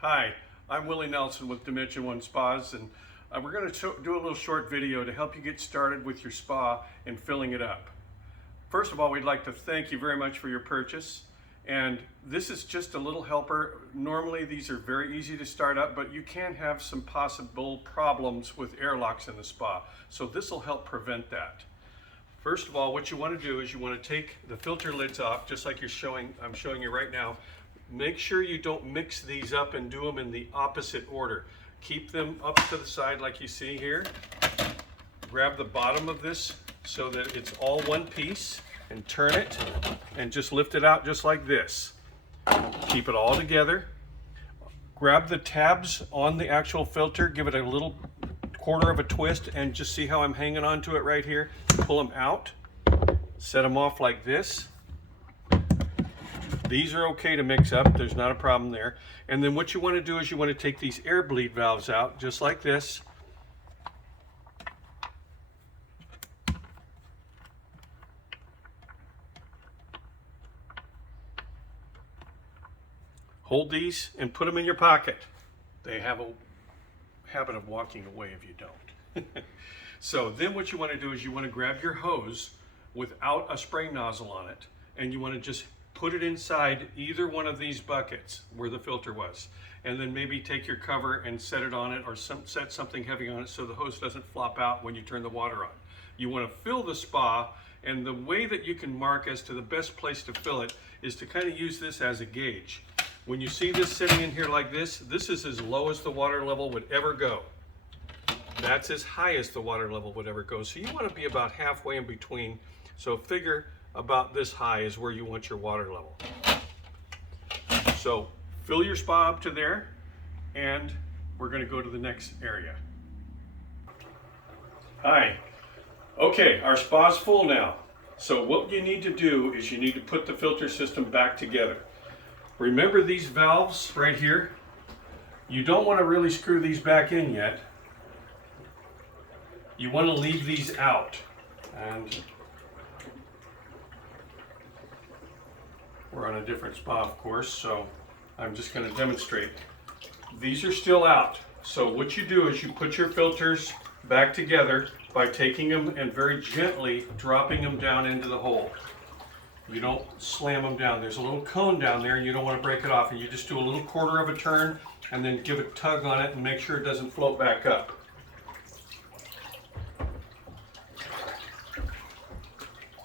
Hi, I'm Willie Nelson with Dimension One Spas, and we're going to do a little short video to help you get started with your spa and filling it up. First of all, we'd like to thank you very much for your purchase, and this is just a little helper. Normally these are very easy to start up, but you can have some possible problems with airlocks in the spa, so this will help prevent that. First of all, what you want to do is you want to take the filter lids off, just like I'm showing you right now. Make sure you don't mix these up and do them in the opposite order. Keep them up to the side like you see here. Grab the bottom of this so that it's all one piece and turn it and just lift it out just like this. Keep it all together. Grab the tabs on the actual filter, give it a little quarter of a twist, and just see how I'm hanging on to it right here. Pull them out, set them off like this. These are okay to mix up, there's not a problem there. And then what you want to do is you want to take these air bleed valves out, just like this. Hold these and put them in your pocket. They have a habit of walking away if you don't. So then what you want to do is you want to grab your hose without a spray nozzle on it, and you want to just put it inside either one of these buckets where the filter was, and then maybe take your cover and set it on it, or set something heavy on it so the hose doesn't flop out when you turn the water on. You want to fill the spa, and the way that you can mark as to the best place to fill it is to kind of use this as a gauge. When you see this sitting in here like this is as low as the water level would ever go. That's as high as the water level would ever go. So you want to be about halfway in between. So figure about this high is where you want your water level. So fill your spa up to there, and we're going to go to the next area. Hi. Okay, our spa's full now. So what you need to do is you need to put the filter system back together. Remember these valves right here? You don't want to really screw these back in yet. You want to leave these out. And we're on a different spa, of course, so I'm just going to demonstrate. These are still out. So what you do is you put your filters back together by taking them and very gently dropping them down into the hole. You don't slam them down. There's a little cone down there and you don't want to break it off, and you just do a little quarter of a turn and then give a tug on it and make sure it doesn't float back up.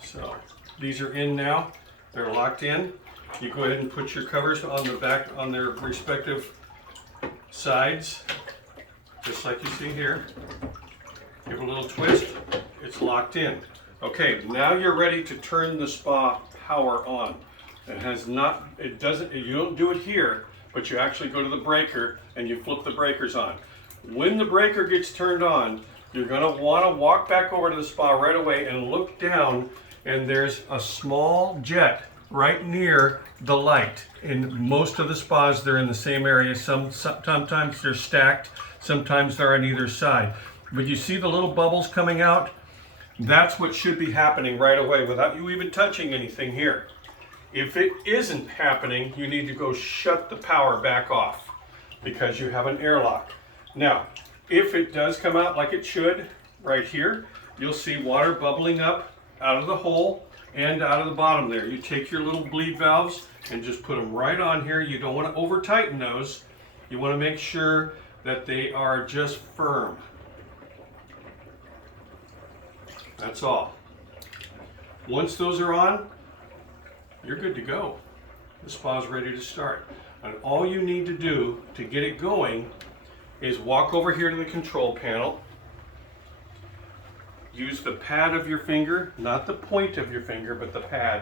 So these are in now. They're locked in. You go ahead and put your covers on the back on their respective sides, just like you see here. Give a little twist. It's locked in. Okay, now you're ready to turn the spa power on. You don't do it here, but you actually go to the breaker and you flip the breakers on. When the breaker gets turned on, you're going to want to walk back over to the spa right away and look down, and there's a small jet right near the light. In most of the spas, they're in the same area. Sometimes they're stacked, sometimes they're on either side. But you see the little bubbles coming out? That's what should be happening right away without you even touching anything here. If it isn't happening, you need to go shut the power back off because you have an airlock. Now, if it does come out like it should right here, you'll see water bubbling up out of the hole and out of the bottom there. You take your little bleed valves and just put them right on here. You don't want to over tighten those. You want to make sure that they are just firm. That's all. Once those are on, you're good to go. The spa's ready to start. And all you need to do to get it going is walk over here to the control panel. Use the pad of your finger, not the point of your finger, but the pad.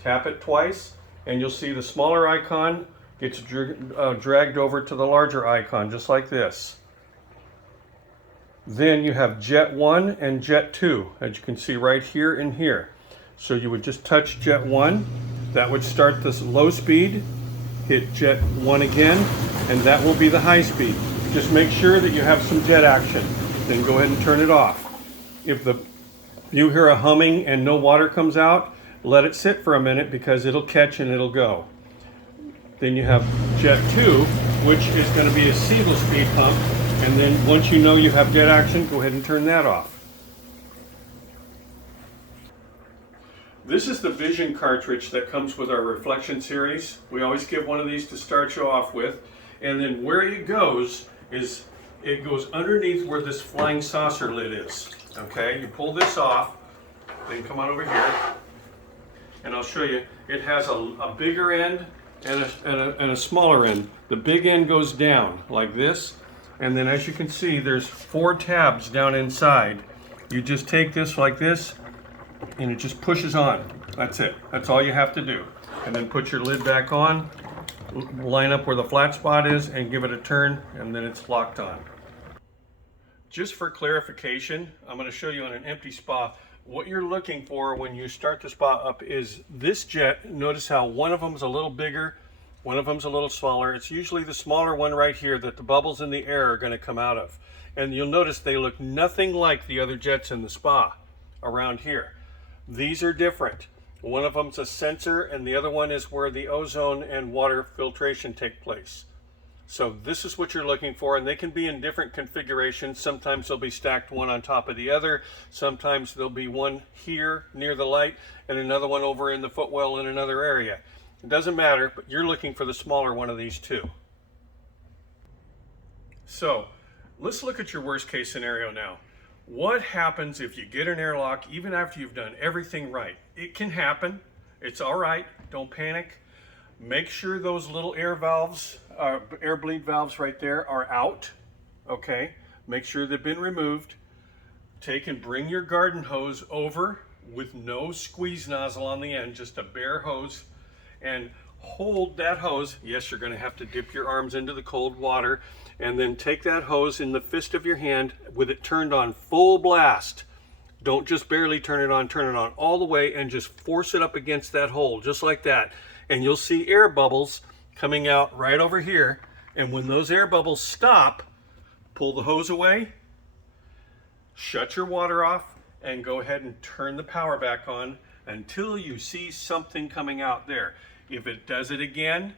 Tap it twice, and you'll see the smaller icon gets dragged over to the larger icon, just like this. Then you have jet 1 and jet 2, as you can see right here and here. So you would just touch jet 1, that would start this low speed, hit jet 1 again, and that will be the high speed. Just make sure that you have some jet action, then go ahead and turn it off. If you hear a humming and no water comes out, let it sit for a minute because it'll catch and it'll go. Then you have jet 2, which is going to be a seamless speed pump. And then once you know you have dead action, go ahead and turn that off. This is the Vision cartridge that comes with our Reflection series. We always give one of these to start you off with. And then where it goes is, it goes underneath where this flying saucer lid is. Okay, you pull this off, then come on over here, and I'll show you. It has a bigger end and a smaller end. The big end goes down like this, and then as you can see, there's 4 tabs down inside. You just take this like this, and it just pushes on. That's it. That's all you have to do. And then put your lid back on, line up where the flat spot is, and give it a turn, and then it's locked on. Just for clarification, I'm going to show you on an empty spa. What you're looking for when you start the spa up is this jet. Notice how one of them is a little bigger, one of them is a little smaller. It's usually the smaller one right here that the bubbles in the air are going to come out of. And you'll notice they look nothing like the other jets in the spa around here. These are different. One of them's a sensor, and the other one is where the ozone and water filtration take place. So this is what you're looking for, and they can be in different configurations. Sometimes they'll be stacked one on top of the other. Sometimes there'll be one here near the light and another one over in the footwell in another area. It doesn't matter, but you're looking for the smaller one of these two. So let's look at your worst case scenario now. What happens if you get an airlock even after you've done everything right? It can happen. It's all right. Don't panic. Make sure those little air valves, air bleed valves right there are out. Okay. Make sure they've been removed. Take and bring your garden hose over with no squeeze nozzle on the end, just a bare hose, and hold that hose. Yes, you're going to have to dip your arms into the cold water, and then take that hose in the fist of your hand with it turned on full blast. Don't just barely turn it on all the way, and just force it up against that hole, just like that. And you'll see air bubbles coming out right over here. And when those air bubbles stop, pull the hose away, shut your water off, and go ahead and turn the power back on until you see something coming out there. If it does it again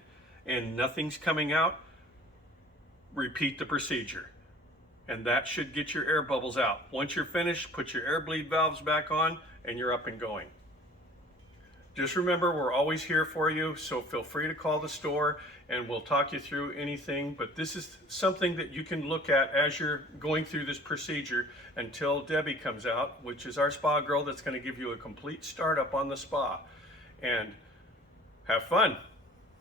and nothing's coming out, repeat the procedure. And that should get your air bubbles out. Once you're finished, put your air bleed valves back on and you're up and going. Just remember, we're always here for you, so feel free to call the store and we'll talk you through anything. But this is something that you can look at as you're going through this procedure until Debbie comes out, which is our spa girl that's going to give you a complete startup on the spa. And have fun.